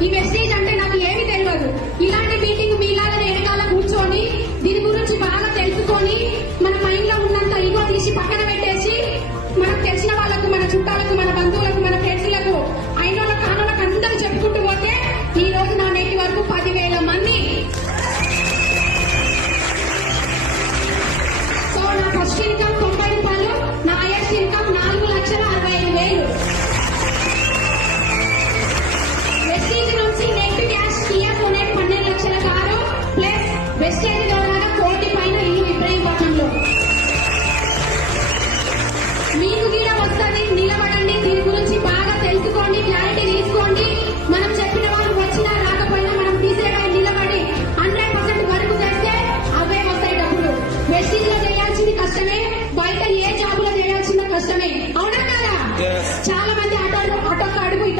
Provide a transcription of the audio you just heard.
He received estate దాదాపు కోటి పైన ఇల్లు ఇబ్రాహీంపట్నంలో మీకు కూడా వస్తుంది నిలబడండి దీని గురించి బాగా తెలుసుకోండి క్లారిటీ తీసుకోండి. మనం చెప్పిన వాళ్ళు వచ్చినా రాకపోయినా మనం తీసేయడం నిలబడి హండ్రెడ్ పర్సెంట్ వరకు చేస్తే అవే వస్తాయి డబ్బులు. వెస్టింగ్లో చేయాల్సింది కష్టమే